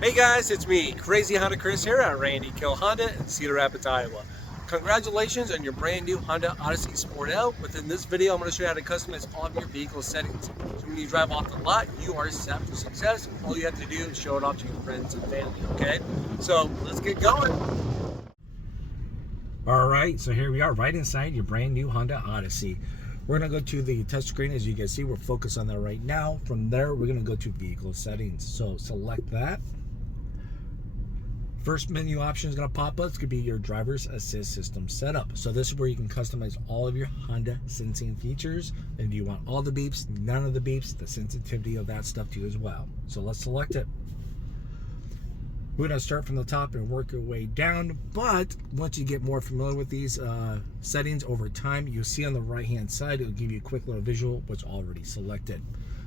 Hey guys, it's me, Crazy Honda Chris here at Randy Kuehl Honda in Cedar Rapids, Iowa. Congratulations on your brand new Honda Odyssey Sport L. Within this video, I'm going to show you how to customize all of your vehicle settings. So when you drive off the lot, you are set for success. All you have to do is show it off to your friends and family, okay? So let's get going. All right, so here we are right inside your brand new Honda Odyssey. We're gonna go to the touchscreen. As you can see, we're focused on that right now. From there, we're gonna go to vehicle settings. So select that. First menu option is gonna pop up. It's gonna be your driver's assist system setup. So this is where you can customize all of your Honda sensing features. And do you want all the beeps, none of the beeps, the sensitivity of that stuff too as well. So let's select it. We're going to start from the top and work our way down, but once you get more familiar with these settings over time, you'll see on the right hand side, it'll give you a quick little visual what's already selected.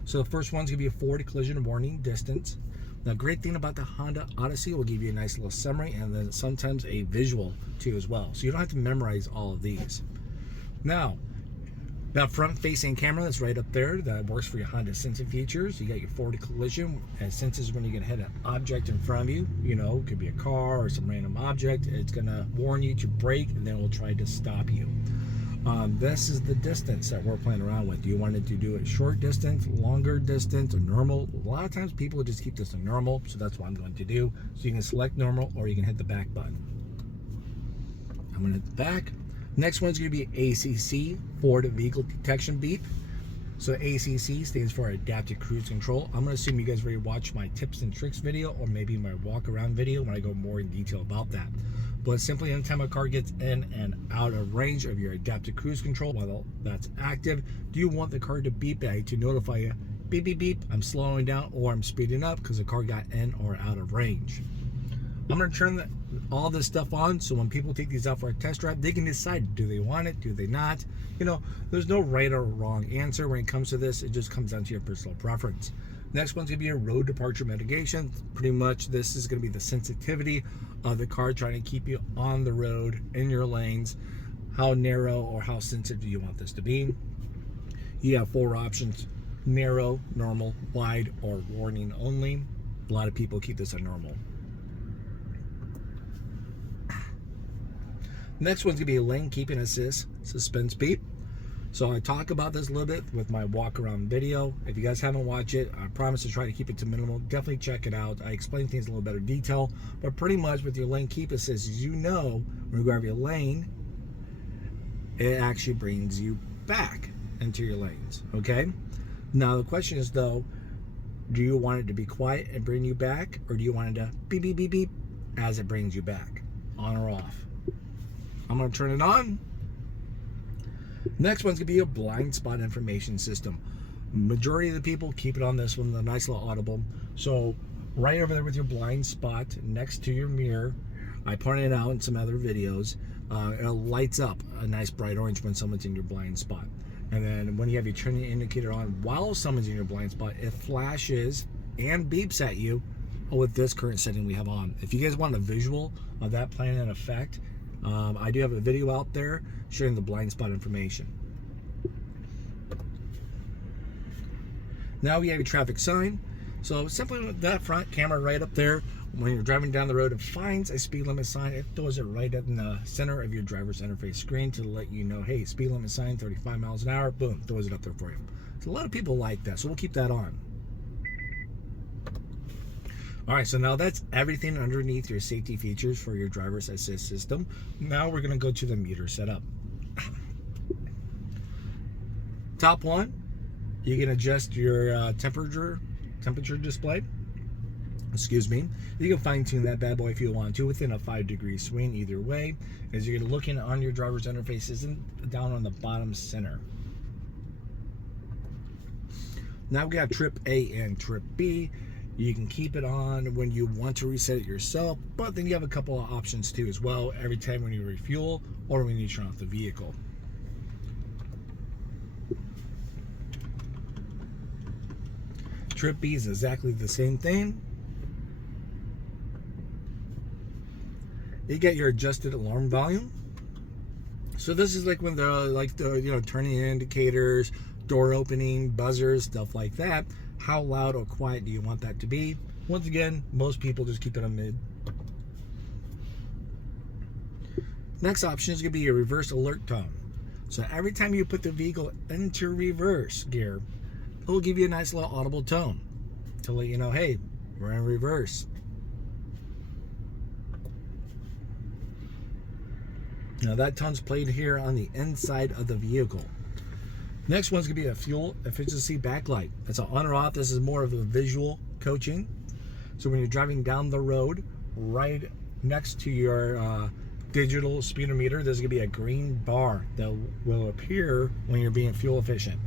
So the first one's going to be a forward collision warning distance. Now, great thing about the Honda Odyssey, will give you a nice little summary and then sometimes a visual too as well. So you don't have to memorize all of these. Now, that front facing camera that's right up there, that works for your Honda sensing features. You got your forward collision, and senses when you're gonna hit an object in front of you, you know, it could be a car or some random object. It's gonna warn you to brake, and then it will try to stop you. This is the distance that we're playing around with. Do you want it to do it short distance, longer distance, or normal? A lot of times people just keep this in normal, so that's what I'm going to do. So you can select normal, or you can hit the back button. I'm gonna hit the back. Next one's going to be ACC, Forward Vehicle Detection Beep. So ACC stands for Adaptive Cruise Control. I'm going to assume you guys already watched my tips and tricks video, or maybe my walk around video when I go more in detail about that. But simply anytime a car gets in and out of range of your adaptive cruise control, while that's active, do you want the car to beep at you to notify you, beep, beep, beep, I'm slowing down or I'm speeding up because the car got in or out of range. I'm going to turn all this stuff on, so when people take these out for a test drive, they can decide, do they want it, do they not? You know, there's no right or wrong answer when it comes to this. It just comes down to your personal preference. Next one's going to be a road departure mitigation. Pretty much this is going to be the sensitivity of the car, trying to keep you on the road, in your lanes. How narrow or how sensitive do you want this to be? You have 4 options: narrow, normal, wide, or warning only. A lot of people keep this at normal. Next one's gonna be a lane keeping assist suspense beep. So I talk about this a little bit with my walk around video. If you guys haven't watched it, I promise to try to keep it to minimal. Definitely check it out. I explain things in a little better detail, but pretty much with your lane keep assist, as you know, when you go out of your lane, it actually brings you back into your lanes, okay? Now the question is though, do you want it to be quiet and bring you back, or do you want it to beep, beep, beep, beep as it brings you back, on or off? I'm going to turn it on. Next one's going to be a blind spot information system. Majority of the people keep it on this one, the nice little audible. So right over there with your blind spot next to your mirror, I pointed it out in some other videos, it lights up a nice bright orange when someone's in your blind spot. And then when you have your turning indicator on while someone's in your blind spot, it flashes and beeps at you with this current setting we have on. If you guys want a visual of that playing in effect, I do have a video out there showing the blind spot information. Now we have your traffic sign. So simply with that front camera right up there, when you're driving down the road and finds a speed limit sign, it throws it right in the center of your driver's interface screen to let you know, hey, speed limit sign, 35 miles an hour, boom, throws it up there for you. So a lot of people like that, so we'll keep that on. All right, so now that's everything underneath your safety features for your driver's assist system. Now we're gonna go to the meter setup. Top one, you can adjust your temperature display. Excuse me. You can fine tune that bad boy if you want to within a 5-degree swing either way. As you're looking on your driver's interface, isn't down on the bottom center. Now we got trip A and trip B. You can keep it on when you want to reset it yourself, but then you have a couple of options too as well, every time when you refuel or when you turn off the vehicle. Trip B is exactly the same thing. You get your adjusted alarm volume. So this is like when they're turning indicators, door opening, buzzers, stuff like that. How loud or quiet do you want that to be? Once again, most people just keep it on mid. Next option is going to be a reverse alert tone. So every time you put the vehicle into reverse gear, it will give you a nice little audible tone to let you know, hey, we're in reverse. Now that tone's played here on the inside of the vehicle. Next one's going to be a fuel efficiency backlight. It's an on or off. This is more of a visual coaching. So when you're driving down the road, right next to your digital speedometer, there's going to be a green bar that will appear when you're being fuel efficient.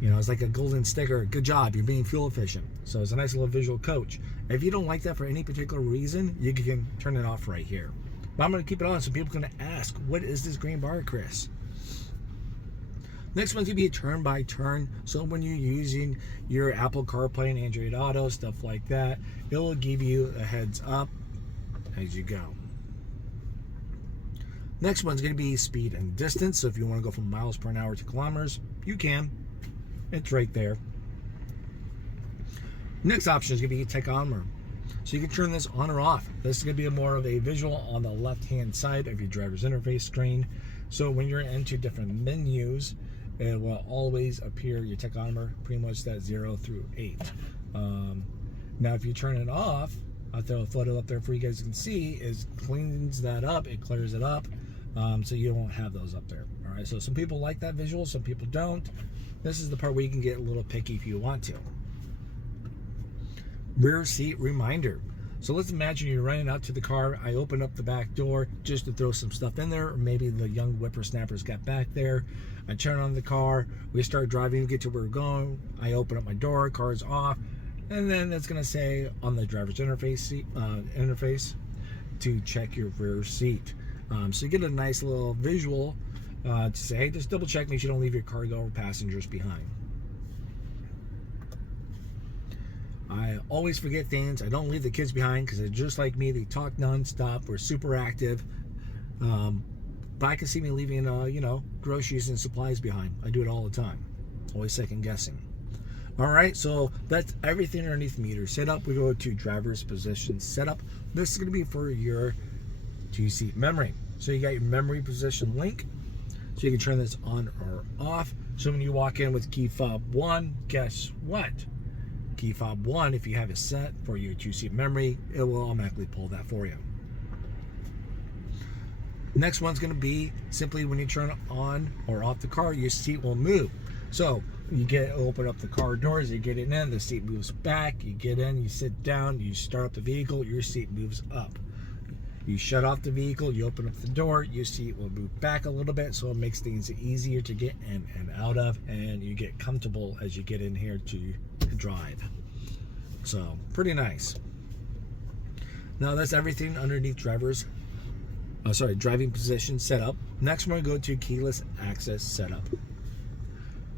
You know, it's like a golden sticker. Good job, you're being fuel efficient. So it's a nice little visual coach. If you don't like that for any particular reason, you can turn it off right here. But I'm going to keep it on so people are going to ask, what is this green bar, Chris? Next one's going to be a turn by turn. So when you're using your Apple CarPlay and Android Auto, stuff like that, it will give you a heads up as you go. Next one's going to be speed and distance. So if you want to go from miles per hour to kilometers, you can. It's right there. Next option is going to be tachometer. So you can turn this on or off. This is going to be more of a visual on the left-hand side of your driver's interface screen. So when you're into different menus, it will always appear your tachometer, pretty much that 0 through 8. Now if you turn it off, I'll throw a photo up there for you guys can see, is cleans that up, it clears it up, so you won't have those up there. All right, so some people like that visual, some people don't. This is the part where you can get a little picky if you want to. Rear seat reminder. So let's imagine you're running out to the car. I open up the back door just to throw some stuff in there, or maybe the young whippersnappers got back there. I turn on the car, we start driving, get to where we're going. I open up my door, car's off, and then it's going to say on the driver's interface to check your rear seat. So you get a nice little visual to say, hey, just double check, make sure you don't leave your cargo or passengers behind. I always forget things. I don't leave the kids behind because they're just like me. They talk nonstop. We're super active. But I can see me leaving, you know, groceries and supplies behind. I do it all the time. Always second guessing. All right, so that's everything underneath meter setup. We go to driver's position setup. This is going to be for your two-seat memory. So you got your memory position link. So you can turn this on or off. So when you walk in with key fob 1, guess what? Key fob 1, if you have it set for your two-seat memory, it will automatically pull that for you. Next one's going to be simply when you turn on or off the car, your seat will move. So you open up the car doors, you get it in, the seat moves back, you get in, you sit down, you start up the vehicle, your seat moves up. You shut off the vehicle, you open up the door, your seat will move back a little bit, so it makes things easier to get in and out of, and you get comfortable as you get in here to drive. So pretty nice. Now that's everything underneath driving position setup. Next we're going to go to keyless access setup.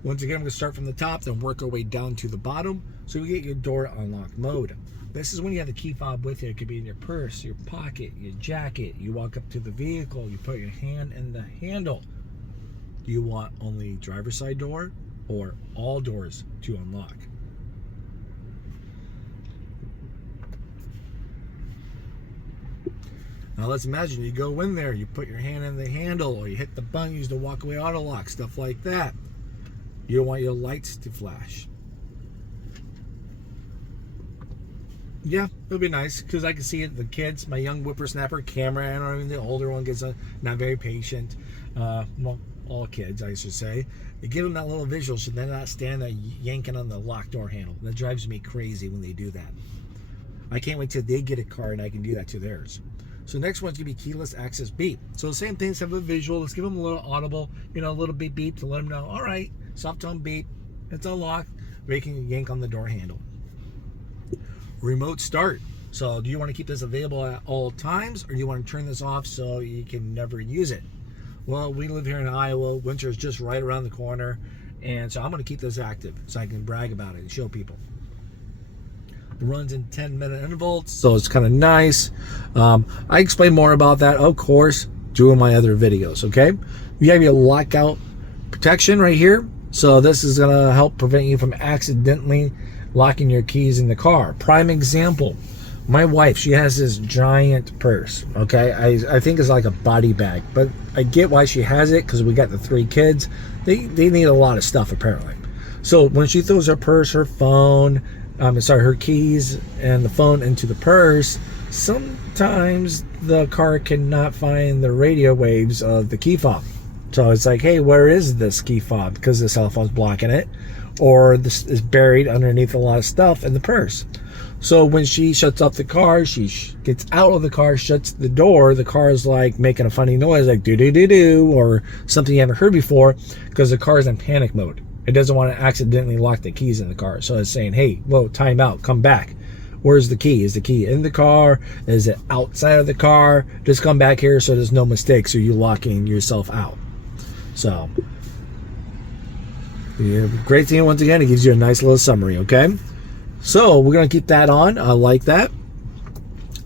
Once again, I'm going to start from the top, then work our way down to the bottom, so we get your door unlock mode. This is when you have the key fob with you. It could be in your purse, your pocket, your jacket. You walk up to the vehicle, you put your hand in the handle. Do you want only driver's side door or all doors to unlock? Now let's imagine you go in there, you put your hand in the handle, or you hit the button, use the walkaway auto lock, stuff like that. You don't want your lights to flash. Yeah, it'll be nice because I can see it. The kids, my young whippersnapper, Cameron, or even the older one gets not very patient. Well, all kids, I should say. You give them that little visual so they're not standing there yanking on the lock door handle. That drives me crazy when they do that. I can't wait till they get a car and I can do that to theirs. So next one's gonna be keyless access beep. So the same things, have a visual. Let's give them a little audible, you know, a little beep beep to let them know, all right, soft tone beep, it's unlocked. We can yank on the door handle. Remote start. So do you want to keep this available at all times, or do you want to turn this off so you can never use it? Well, we live here in Iowa. Winter is just right around the corner, and so I'm going to keep this active so I can brag about it and show people. It runs in 10-minute intervals, so it's kind of nice. I explain more about that, of course, doing my other videos. Okay, you have your lockout protection right here. So this is going to help prevent you from accidentally locking your keys in the car. Prime example, my wife, she has this giant purse, okay? I think it's like a body bag, but I get why she has it, because we got the 3 kids. They need a lot of stuff, apparently. So when she throws her purse, her phone, her keys and the phone into the purse, sometimes the car cannot find the radio waves of the key fob. So it's like, hey, where is this key fob? Because the cell phone's blocking it, or this is buried underneath a lot of stuff in the purse. So when she shuts off the car, she gets out of the car, shuts the door, the car is like making a funny noise, like do-do-do-do, or something you haven't heard before, because the car is in panic mode. It doesn't want to accidentally lock the keys in the car. So it's saying, hey, whoa, time out, come back. Where's the key? Is the key in the car? Is it outside of the car? Just come back here so there's no mistakes, or you locking yourself out. So, yeah, great thing, once again, it gives you a nice little summary, okay? So we're going to keep that on. I like that.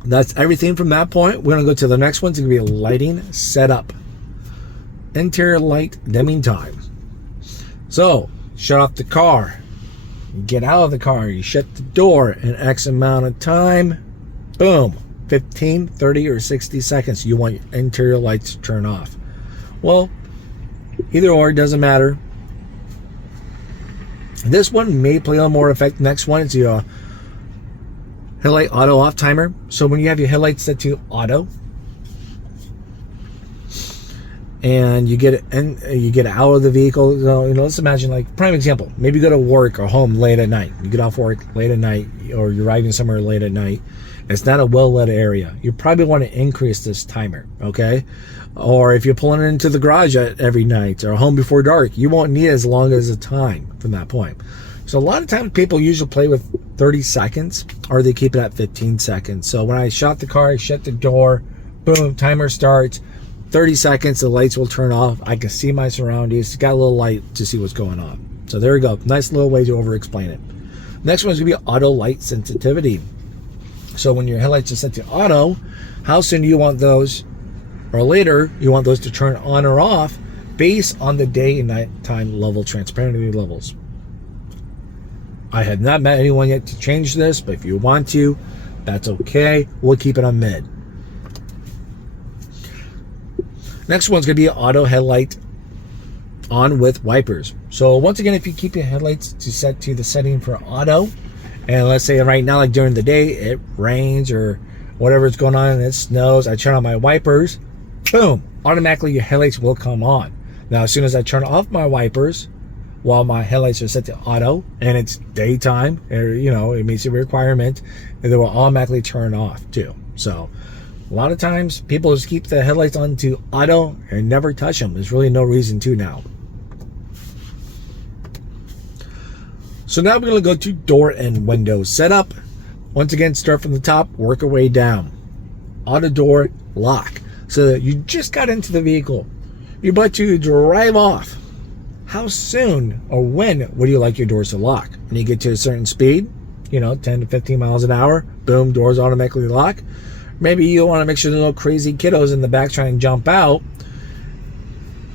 That's everything from that point. We're going to go to the next one. It's going to be a lighting setup. Interior light dimming time. So, shut off the car. You get out of the car. You shut the door in X amount of time. Boom. 15, 30, or 60 seconds. You want your interior lights to turn off. Well, either or, it doesn't matter. This one may play on more effect. Next one is your headlight auto off timer. So when you have your headlights set to auto, and you get out of the vehicle, let's imagine, like, prime example, maybe you go to work or home late at night. You get off work late at night, or you're riding somewhere late at night. It's not a well-lit area. You probably want to increase this timer, okay? Or if you're pulling it into the garage every night, or home before dark, you won't need as long as a time from that point. So a lot of times people usually play with 30 seconds, or they keep it at 15 seconds. So when I shut the car, I shut the door, boom, timer starts, 30 seconds, the lights will turn off. I can see my surroundings. Got a little light to see what's going on. So there we go. Nice little way to over-explain it. Next one's going to be auto light sensitivity. So when your headlights are set to auto, how soon do you want those, or later, you want those to turn on or off based on the day and night time level transparency levels. I have not met anyone yet to change this, but if you want to, that's okay. We'll keep it on mid. Next one's going to be auto headlight on with wipers. So once again, if you keep your headlights set to the setting for auto, and let's say right now, like during the day, it rains or whatever's going on and it snows, I turn on my wipers, boom, automatically your headlights will come on. Now, as soon as I turn off my wipers while my headlights are set to auto and it's daytime, or, it meets the requirement, and they will automatically turn off too. So a lot of times people just keep the headlights on to auto and never touch them. There's really no reason to now. So now we're going to go to door and window setup. Once again, start from the top, work our way down. Auto door lock. So that you just got into the vehicle. You're about to drive off. How soon or when would you like your doors to lock? When you get to a certain speed, 10 to 15 miles an hour, boom, doors automatically lock. Maybe you want to make sure there's no crazy kiddos in the back trying to jump out.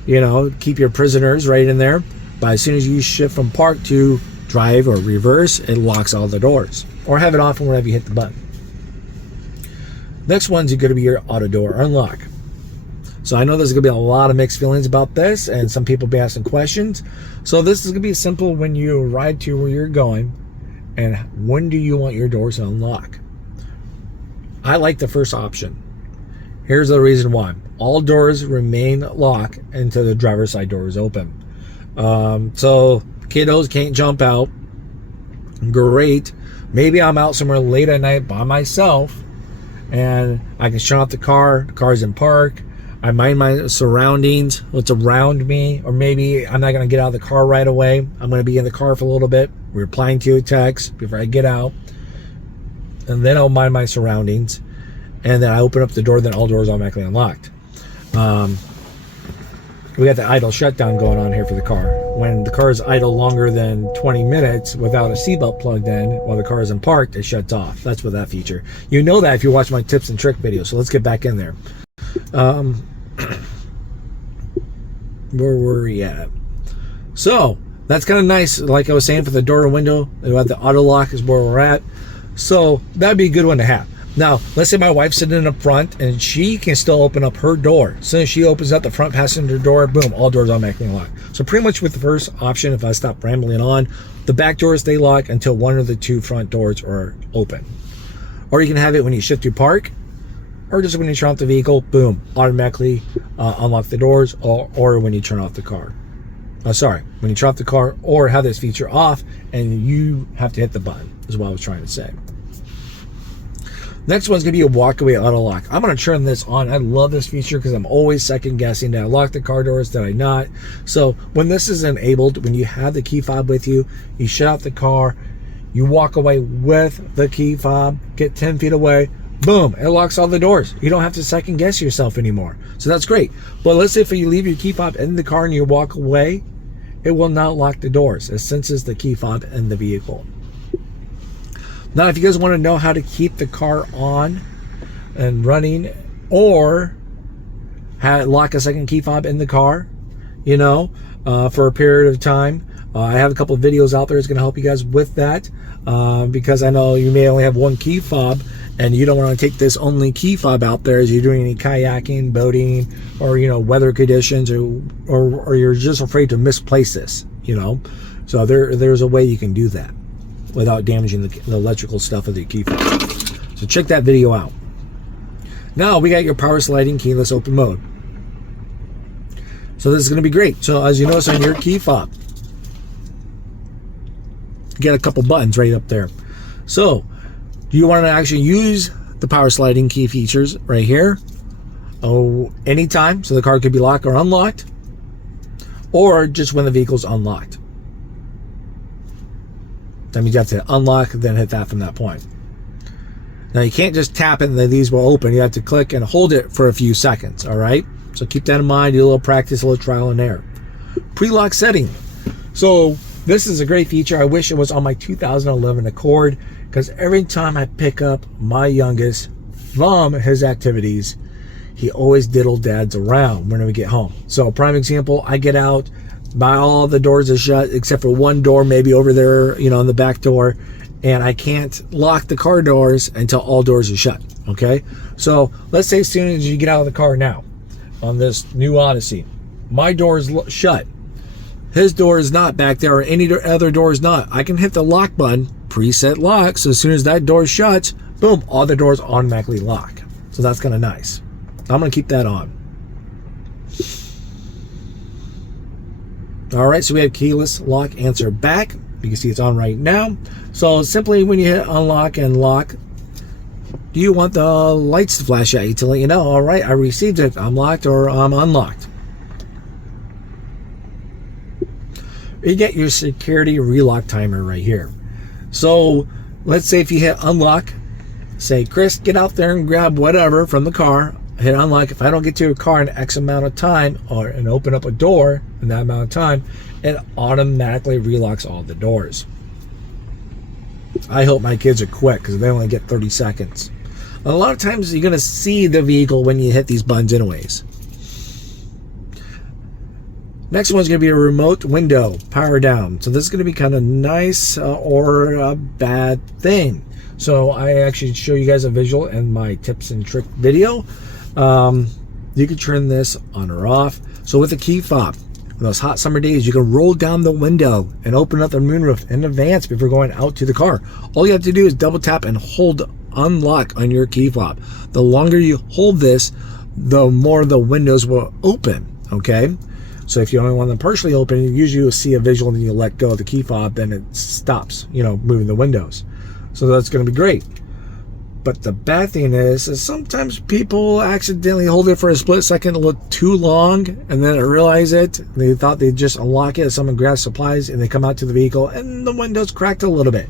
Keep your prisoners right in there. But as soon as you shift from park to drive or reverse, it locks all the doors. Or have it off whenever you hit the button. Next one's going to be your auto door unlock. So I know there's going to be a lot of mixed feelings about this, and some people be asking questions. So this is going to be simple when you ride to where you're going, and when do you want your doors to unlock? I like the first option. Here's the reason why. All doors remain locked until the driver's side door is open. So kiddos can't jump out. Great. Maybe I'm out somewhere late at night by myself and I can shut off the car's in park. I mind my surroundings, what's around me, or maybe I'm not going to get out of the car right away. I'm going to be in the car for a little bit, replying to a text before I get out, and then I'll mind my surroundings, and then I open up the door, then all doors automatically unlocked. We got the idle shutdown going on here for the car. When the car is idle longer than 20 minutes without a seatbelt plugged in while the car is in park, it shuts off. That's what that feature. You know that if you watch my tips and trick video. So let's get back in there. Where were we at? So That's kind of nice. Like I was saying, for the door and window, the auto lock is where we're at. So that'd be a good one to have. Now, let's say my wife's sitting in the front and she can still open up her door. As soon as she opens up the front passenger door, boom, all doors automatically lock. So pretty much with the first option, if I stop rambling on, the back doors stay locked until one of the two front doors are open. Or you can have it when you shift your park, or just when you turn off the vehicle, boom, automatically unlock the doors, or when you turn off the car. When you turn off the car, or have this feature off and you have to hit the button, is what I was trying to say. Next one's going to be a walkaway auto lock. I'm going to turn this on. I love this feature because I'm always second guessing. Did I lock the car doors? Did I not? So when this is enabled, when you have the key fob with you, you shut off the car, you walk away with the key fob, get 10 feet away, boom, it locks all the doors. You don't have to second guess yourself anymore. So that's great. But let's say if you leave your key fob in the car and you walk away, it will not lock the doors. It senses the key fob in the vehicle. Now, if you guys want to know how to keep the car on and running, or lock a second key fob in the car, for a period of time, I have a couple of videos out there that's going to help you guys with that, because I know you may only have one key fob and you don't want to take this only key fob out there as you're doing any kayaking, boating, or weather conditions, or you're just afraid to misplace this. So there's a way you can do that without damaging the electrical stuff of the key fob. So check that video out. Now we got your power sliding keyless open mode. So this is going to be great. So as you notice on your key fob, you got a couple buttons right up there. So do you want to actually use the power sliding key features right here? Anytime. So the car could be locked or unlocked, or just when the vehicle's unlocked. That means you have to unlock, then hit that from that point. Now you can't just tap it and then these will open. You have to click and hold it for a few seconds, all right? So keep that in mind, do a little practice, a little trial and error. Pre-lock setting. So this is a great feature. I wish it was on my 2011 Accord, because every time I pick up my youngest from his activities, he always diddle-dads around when we get home. So prime example, I get out, all the doors are shut except for one door, maybe over there, on the back door, and I can't lock the car doors until all doors are shut. Okay, so let's say as soon as you get out of the car now on this new Odyssey, my door is shut, his door is not back there, or any other door is not. I can hit the lock button, preset lock, so as soon as that door shuts, boom, all the doors automatically lock. So that's kind of nice. I'm going to keep that on. All right, so we have keyless lock answer back. You can see it's on right now. So simply when you hit unlock and lock, do you want the lights to flash at you to let you know, all right, I received it, I'm locked or I'm unlocked. You get your security relock timer right here. So let's say if you hit unlock, say, Chris, get out there and grab whatever from the car, hit unlock. If I don't get to your car in X amount of time, and open up a door in that amount of time, it automatically relocks all the doors. I hope my kids are quick because they only get 30 seconds. A lot of times you're going to see the vehicle when you hit these buttons anyways. Next one's going to be a remote window power down. So this is going to be kind of nice or a bad thing. So I actually show you guys a visual in my tips and trick video. You can turn this on or off. So with a key fob, on those hot summer days, you can roll down the window and open up the moonroof in advance before going out to the car. All you have to do is double tap and hold unlock on your key fob. The longer you hold this, the more the windows will open, okay? So if you only want them partially open, usually you'll see a visual and you let go of the key fob, then it stops, moving the windows. So that's going to be great. But the bad thing is sometimes people accidentally hold it for a split second a little too long, and then realize it. They thought they'd just unlock it. Someone grabs supplies and they come out to the vehicle and the window's cracked a little bit.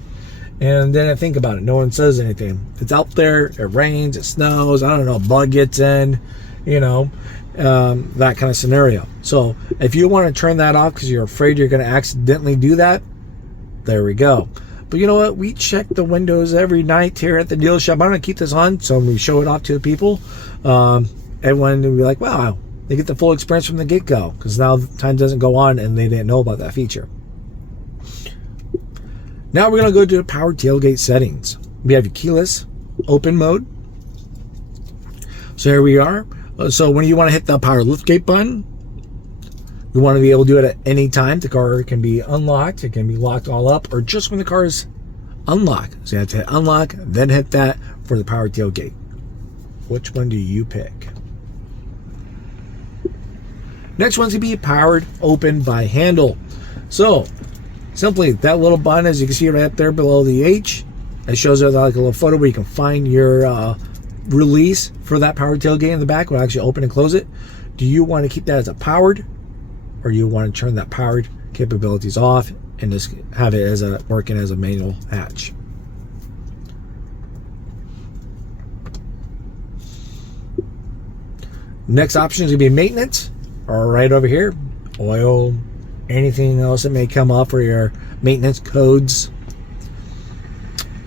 And then I think about it. No one says anything. It's out there. It rains. It snows. I don't know. Bug gets in. That kind of scenario. So if you want to turn that off because you're afraid you're going to accidentally do that, there we go. But you know what? We check the windows every night here at the dealership. I'm going to keep this on so when we show it off to the people, everyone will be like, wow, they get the full experience from the get-go, because now time doesn't go on and they didn't know about that feature. Now we're going to go to the power tailgate settings. We have your keyless open mode. So here we are. So when you want to hit the power liftgate button, you want to be able to do it at any time. The car can be unlocked, it can be locked all up, or just when the car is unlocked. So you have to hit unlock, then hit that for the power tailgate. Which one do you pick? Next one's gonna be powered open by handle. So simply that little button, as you can see right up there below the H, it shows like a little photo where you can find your release for that power tailgate in the back. Will actually open and close it. Do you want to keep that as a powered, or you want to turn that powered capabilities off and just have it as a working as a manual hatch? Next option is gonna be maintenance, or right over here, oil, anything else that may come up for your maintenance codes.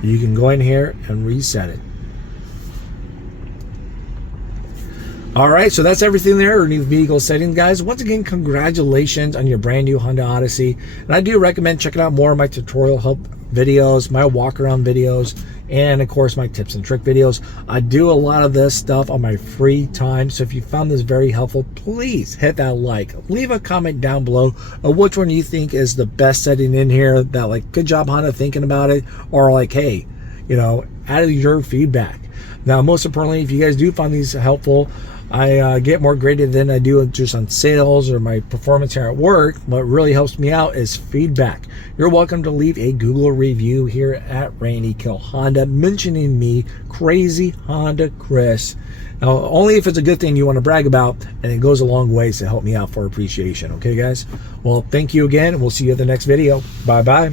You can go in here and reset it. All right, so that's everything there underneath vehicle settings, guys. Once again, congratulations on your brand new Honda Odyssey. And I do recommend checking out more of my tutorial help videos, my walk around videos, and of course my tips and trick videos. I do a lot of this stuff on my free time, so if you found this very helpful, please hit that like. Leave a comment down below of which one you think is the best setting in here, that like, good job Honda thinking about it, or like, hey, you know, add your feedback. Now, most importantly, if you guys do find these helpful, I get more graded than I do just on sales or my performance here at work. What really helps me out is feedback. You're welcome to leave a Google review here at Randy Kuehl Honda, mentioning me, Crazy Honda Chris. Now, only if it's a good thing you want to brag about, and it goes a long ways to help me out for appreciation. Okay, guys? Well, thank you again, and we'll see you in the next video. Bye-bye.